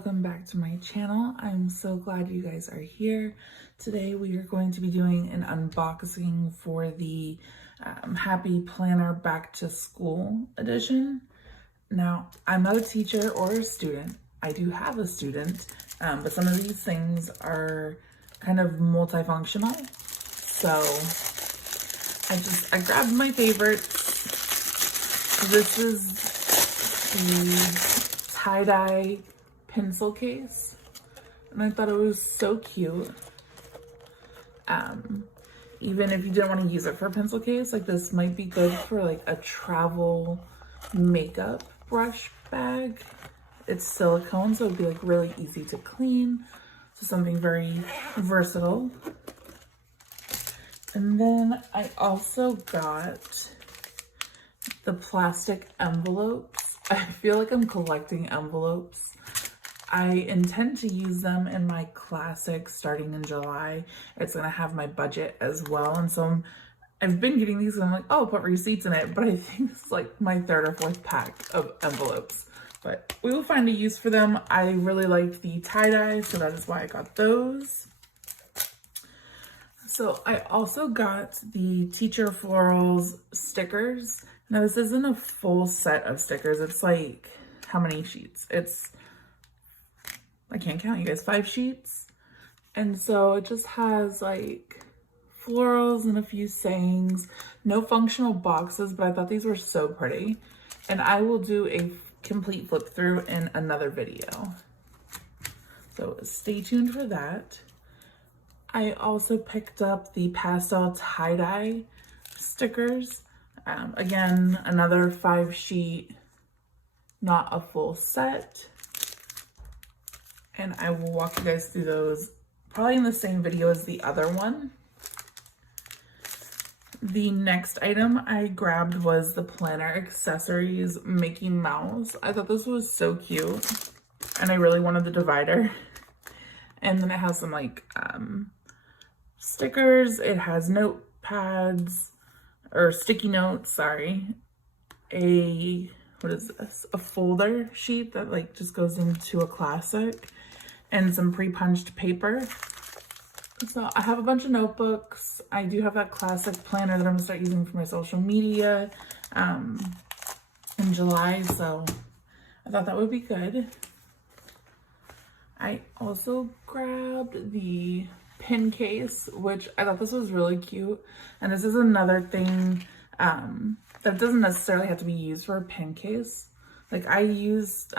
welcome back to my channel. I'm so glad you guys are here. Today we are going to be doing an unboxing for the Happy Planner Back to School edition. Now, I'm not a teacher or a student. I do have a student, but some of these things are kind of multifunctional. So I grabbed my favorites. This is the tie-dye pencil case, and I thought it was so cute. Even if you didn't want to use it for a pencil case, like this might be good for like a travel makeup brush bag. It's silicone, so it'd be like really easy to clean. So something very versatile. And then I also got the plastic envelopes. I feel like I'm collecting envelopes. I intend to use them in my classic starting in July. It's gonna have my budget as well. And so I've been getting these and I'm like, oh, put receipts in it. But I think it's like my third or fourth pack of envelopes. But we will find a use for them. I really liked the tie-dye, so that is why I got those. So I also got the Teacher Florals stickers. Now this isn't a full set of stickers. It's like, how many sheets? I can't count, you guys, 5 sheets. And so it just has like florals and a few sayings, no functional boxes, but I thought these were so pretty. And I will do a complete flip through in another video. So stay tuned for that. I also picked up the pastel tie-dye stickers. Again, another 5 sheet, not a full set. And I will walk you guys through those probably in the same video as the other one. The next item I grabbed was the Planner Accessories Mickey Mouse. I thought this was so cute and I really wanted the divider. And then it has some like stickers. It has notepads or sticky notes, sorry. What is this? A folder sheet that like just goes into a classic, and some pre-punched paper. So I have a bunch of notebooks. I do have that classic planner that I'm gonna start using for my social media in July, so I thought that would be good. I also grabbed the pin case, which I thought this was really cute. And this is another thing that doesn't necessarily have to be used for a pin case. Like I used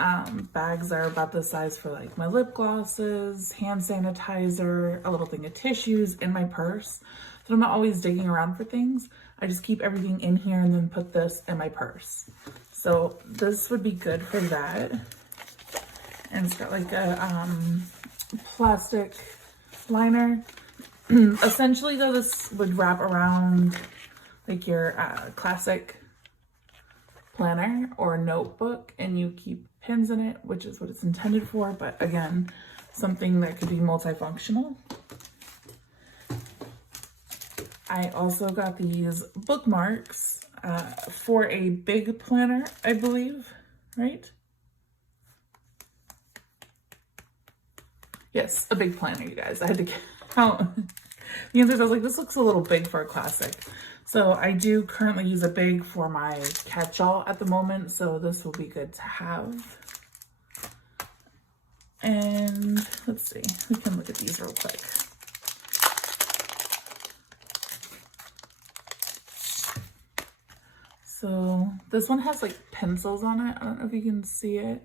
bags that are about this size for like my lip glosses, hand sanitizer, a little thing of tissues in my purse. So I'm not always digging around for things. I just keep everything in here and then put this in my purse. So this would be good for that. And it's got like a plastic liner. Essentially though, this would wrap around like your classic planner or notebook, and you keep pins in it, which is what it's intended for, but again, something that could be multifunctional. I also got these bookmarks for a big planner, I believe, right? Yes, a big planner, you guys. I had to count the answers. I was like, this looks a little big for a classic. So I do currently use a big for my catch-all at the moment, so this will be good to have. And let's see, we can look at these real quick. So this one has like pencils on it. I don't know if you can see it.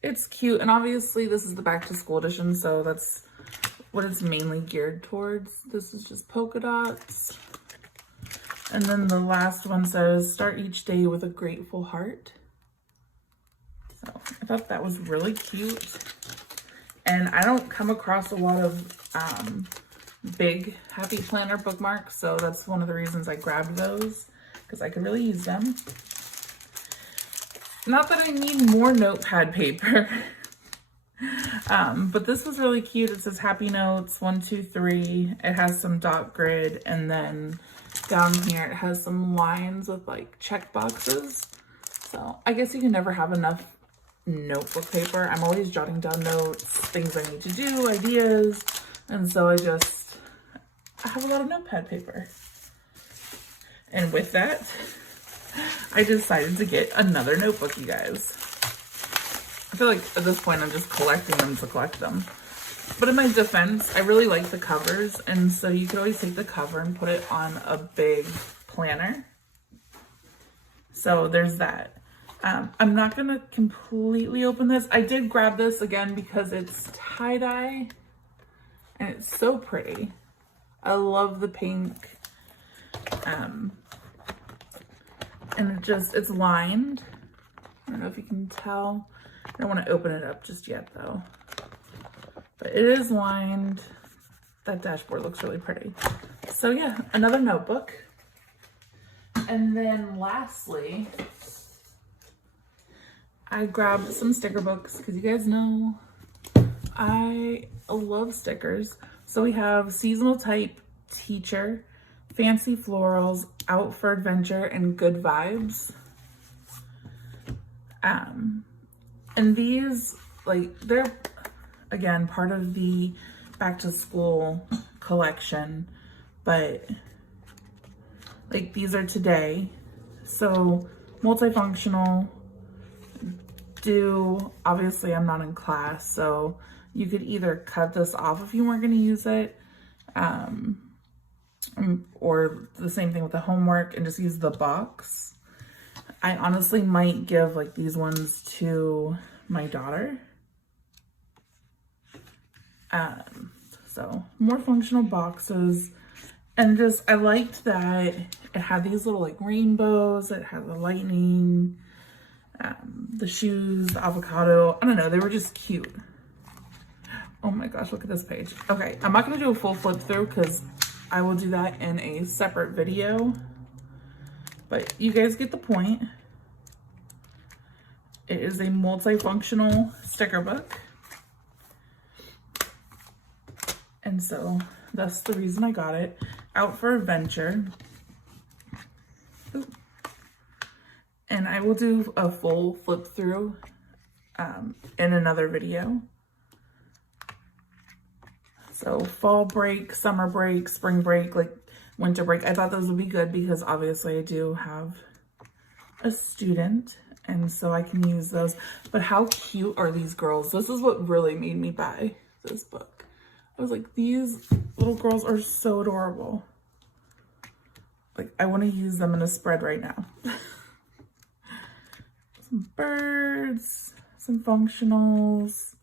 It's cute, and obviously this is the back to school edition, so that's what it's mainly geared towards. This is just polka dots. And then the last one says, start each day with a grateful heart. So I thought that was really cute. And I don't come across a lot of big Happy Planner bookmarks, so that's one of the reasons I grabbed those, because I could really use them. Not that I need more notepad paper. But this was really cute. It says Happy Notes 1, 2, 3. It has some dot grid, and then down here it has some lines with like check boxes. So I guess you can never have enough notebook paper. I'm always jotting down notes, things I need to do, ideas, and so I have a lot of notepad paper. And with that, I decided to get another notebook, you guys. I feel like at this point I'm just collecting them to collect them. But in my defense, I really like the covers, and so you could always take the cover and put it on a big planner. So there's that. I'm not gonna completely open this. I did grab this again because it's tie-dye and it's so pretty. I love the pink. And it's lined. I don't know if you can tell. I don't want to open it up just yet though. But it is lined. That dashboard looks really pretty. So yeah, another notebook. And then lastly, I grabbed some sticker books because you guys know I love stickers. So we have Seasonal Type, Teacher, Fancy Florals, Out for Adventure, and Good Vibes. And these, like, they're, again, part of the back to school collection, but like these are today. So multifunctional. Obviously I'm not in class, so you could either cut this off if you weren't going to use it, or the same thing with the homework and just use the box. I honestly might give like these ones to my daughter. So more functional boxes, and just I liked that it had these little like rainbows. It had the lightning, the shoes, the avocado. I don't know, they were just cute. Oh my gosh, look at this page. Okay, I'm not gonna do a full flip through because I will do that in a separate video, but you guys get the point. It is a multifunctional sticker book. And so that's the reason I got it. Out for Adventure. Ooh. And I will do a full flip through in another video. So fall break, summer break, spring break, like winter break. I thought those would be good because obviously I do have a student and so I can use those. But how cute are these girls? This is what really made me buy this book. I was like, these little girls are so adorable. Like, I want to use them in a spread right now. Some birds, some functionals.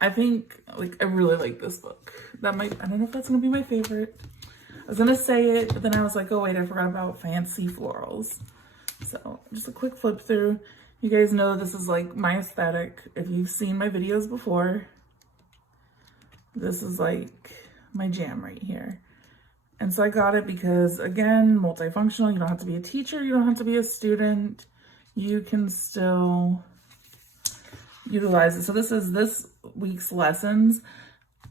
I think, like, I really like this book. I don't know if that's going to be my favorite. I was going to say it, but then I was like, oh wait, I forgot about Fancy Florals. So, just a quick flip through. You guys know this is like my aesthetic. If you've seen my videos before, this is like my jam right here. And so I got it because, again, multifunctional. You don't have to be a teacher. You don't have to be a student. You can still utilize it. So this is this week's lessons.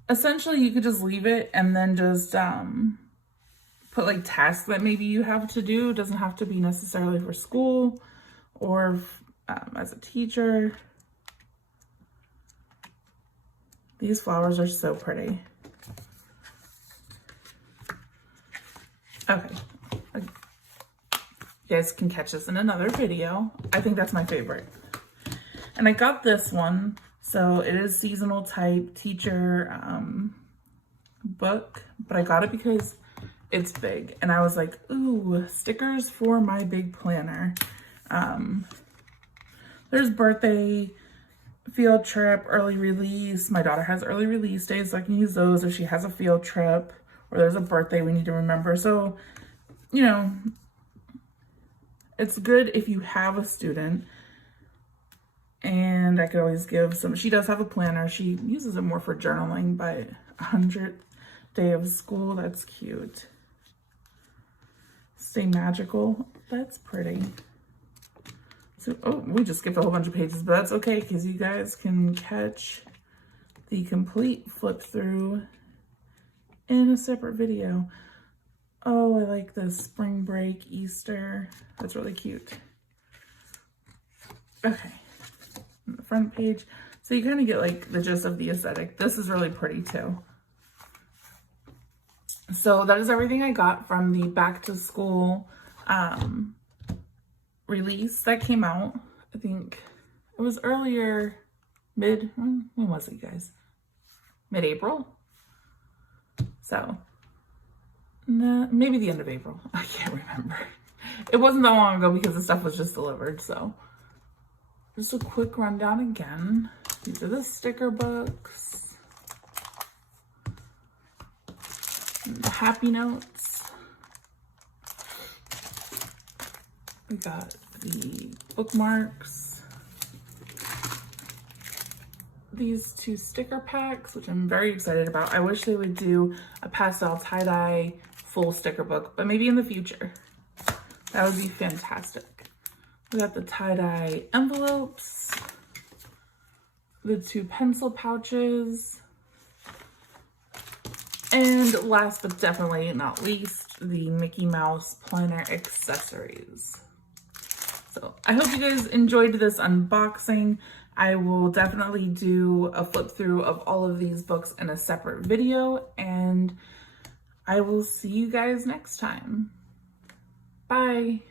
Essentially, you could just leave it and then just put like tasks that maybe you have to do. It doesn't have to be necessarily for school or as a teacher. These flowers are so pretty. Okay, you guys can catch this in another video. I think that's my favorite. And I got this one, so it is Seasonal Type, Teacher book, but I got it because it's big. And I was like, ooh, stickers for my big planner. There's birthday, field trip, early release. My daughter has early release days, so I can use those if she has a field trip or there's a birthday we need to remember. So, you know, it's good if you have a student. And I could always give some, she does have a planner. She uses it more for journaling, but 100th day of school, that's cute. Stay magical, that's pretty. So, oh, we just skipped a whole bunch of pages, but that's okay because you guys can catch the complete flip through in a separate video. Oh, I like this spring break, Easter. That's really cute. Okay, on the front page. So you kind of get like the gist of the aesthetic. This is really pretty too. So that is everything I got from the back to school release that came out. I think it was earlier, when was it, guys? Mid-April? So, maybe the end of April. I can't remember. It wasn't that long ago because the stuff was just delivered, so. Just a quick rundown again. These are the sticker books. The Happy Notes. We got the bookmarks. These 2 sticker packs, which I'm very excited about. I wish they would do a pastel tie-dye full sticker book, but maybe in the future. That would be fantastic. We got the tie-dye envelopes, the 2 pencil pouches, and last but definitely not least, the Mickey Mouse planner accessories. So I hope you guys enjoyed this unboxing. I will definitely do a flip through of all of these books in a separate video, and I will see you guys next time. Bye.